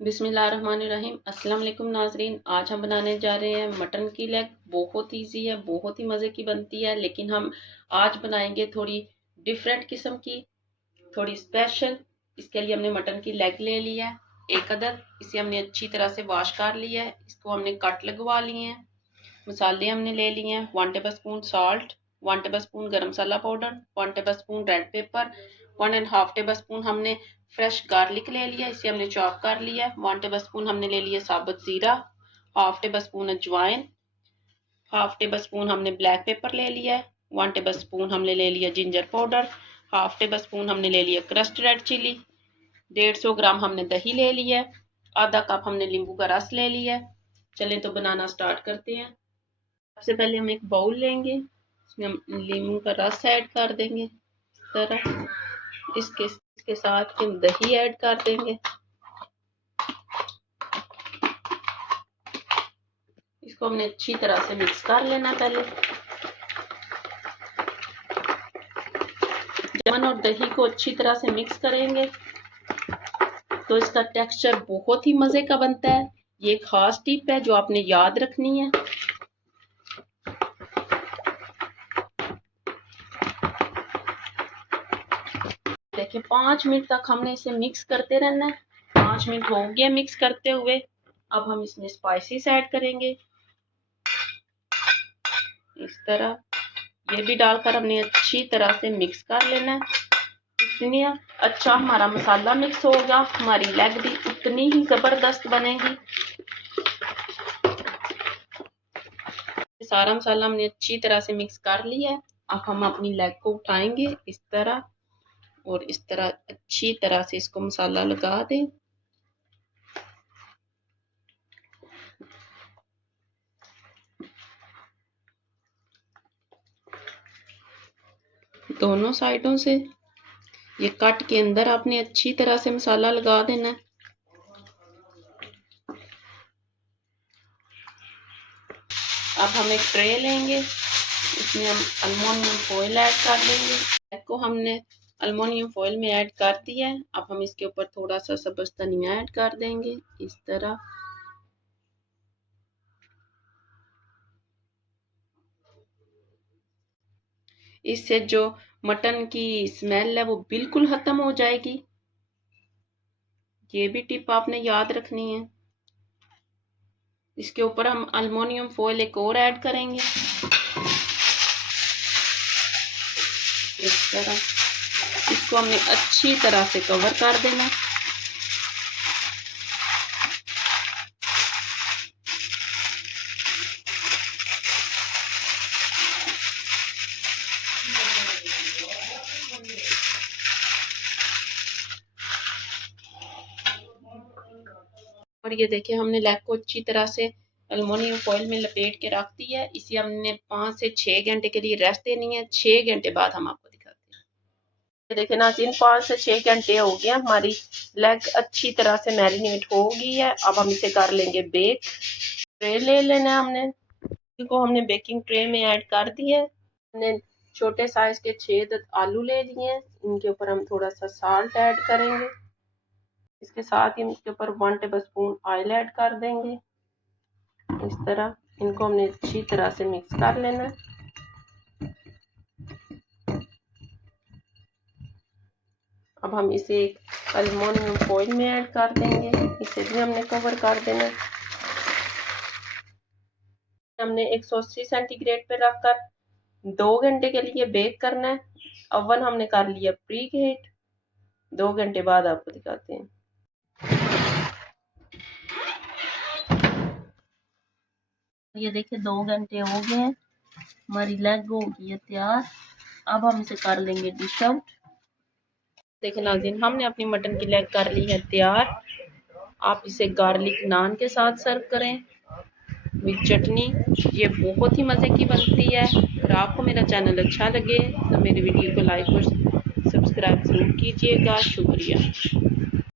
बिस्मिल्लाहिर्रहमानिर्रहीम। अस्सलाम वालेकुम नाजरीन। आज हम बनाने जा रहे हैं मटन की लेग। बहुत इजी है, बहुत ही मज़े की बनती है, लेकिन हम आज बनाएंगे थोड़ी डिफरेंट किस्म की, थोड़ी स्पेशल। इसके लिए हमने मटन की लेग ले ली है, एक अदद। इसे हमने अच्छी तरह से वॉश कर लिया है। इसको हमने कट लगवा लिए हैं। मसाले हमने ले लिए हैं 1 tablespoon salt, 1 tablespoon garam masala powder, 1 tablespoon red pepper, 1.5 tablespoon हमने फ्रेश गार्लिक ले लिया, इसे हमने चॉप कर लिया। 1 टेबल स्पून हमने ले लिया साबुत ज़ीरा, हाफ टेबल स्पून अजवाइन, हाफ टेबल स्पून हमने ब्लैक पेपर ले लिया है, 1 टेबल स्पून हमने ले लिया ginger powder, half table spoon हमने ले लिया क्रस्ट रेड चिली, 150 ग्राम हमने दही ले लिया है, आधा कप हमने नींबू का रस ले लिया है। चलें तो बनाना स्टार्ट करते हैं। सबसे पहले हम एक बाउल लेंगे, इसमें हम नींबू का रस ऐड कर देंगे इस तरह। इसके साथ हम दही ऐड कर देंगे। इसको हमने अच्छी तरह से मिक्स कर लेना। पहले लेमन और दही को अच्छी तरह से मिक्स करेंगे तो इसका टेक्सचर बहुत ही मजे का बनता है। ये एक खास टिप है जो आपने याद रखनी है। देखिए 5 मिनट तक हमने इसे मिक्स करते रहना है। 5 मिनट हो गए मिक्स करते हुए। अब हम इसमें स्पाइसेस ऐड करेंगे इस तरह। ये भी डालकर हमने अच्छी तरह से मिक्स कर लेना है। जितनी अच्छा हमारा मसाला मिक्स होगा, हमारी लेग भी उतनी ही जबरदस्त बनेगी। सारा मसाला हमने अच्छी तरह से मिक्स कर लिया है। अब हम अपनी लेग को उठाएंगे इस तरह और इस तरह अच्छी तरह से इसको मसाला लगा दें। दोनों साइडों से ये कट के अंदर आपने अच्छी तरह से मसाला लगा देना है। अब हम एक ट्रे लेंगे, इसमें हम अल्मोनियम फॉइल ऐड कर देंगे। को हमने अल्मोनियम फॉइल में ऐड कर दिया है। अब हम इसके ऊपर थोड़ा सा सब्ज़ धनिया ऐड कर देंगे इस तरह। इससे जो मटन की स्मेल है वो बिल्कुल खत्म हो जाएगी। ये भी टिप आपने याद रखनी है। इसके ऊपर हम अल्मोनियम फॉइल एक और ऐड करेंगे इस तरह। इसको हमने अच्छी तरह से कवर कर देना। और ये देखिए हमने लेग को अच्छी तरह से अल्मोनियम फॉइल में लपेट के रख दिया है। इसे हमने 5 से 6 घंटे के लिए रेस्ट देनी है। 6 घंटे बाद हम आपको दिखाते हैं। देखिए नाज़रीन 5 से 6 घंटे हो गए, हमारी लेग अच्छी तरह से मैरिनेट हो गई है। अब हम इसे कर लेंगे बेक। ट्रे ले लेना है हमने, को हमने बेकिंग ट्रे में ऐड कर दिया है। हमने छोटे साइज के 6 आलू ले लिए हैं। इनके ऊपर हम थोड़ा सा साल्ट ऐड करेंगे। इसके साथ ही इसके ऊपर 1 टेबल स्पून ऑयल ऐड कर देंगे इस तरह। इनको हमने अच्छी तरह से मिक्स कर लेना है। अब हम इसे एक अल्मोनियम फॉइल में ऐड कर देंगे। इसे भी हमने कवर कर देना है। हमने 180 सेंटीग्रेड पे रखकर 2 घंटे के लिए बेक करना है। ओवन हमने कर लिया प्री हीट। 2 घंटे बाद आपको दिखाते हैं। ये देखिए 2 घंटे हो गए हैं, हमारी लेग हो गई है तैयार। अब हम इसे कर लेंगे डिश आउट। देखिए नाज़रीन हमने अपनी मटन की लेग कर ली है तैयार। आप इसे गार्लिक नान के साथ सर्व करें विद चटनी। ये बहुत ही मज़े की बनती है। अगर आपको मेरा चैनल अच्छा लगे तो मेरी वीडियो को लाइक और सब्सक्राइब ज़रूर कीजिएगा। शुक्रिया।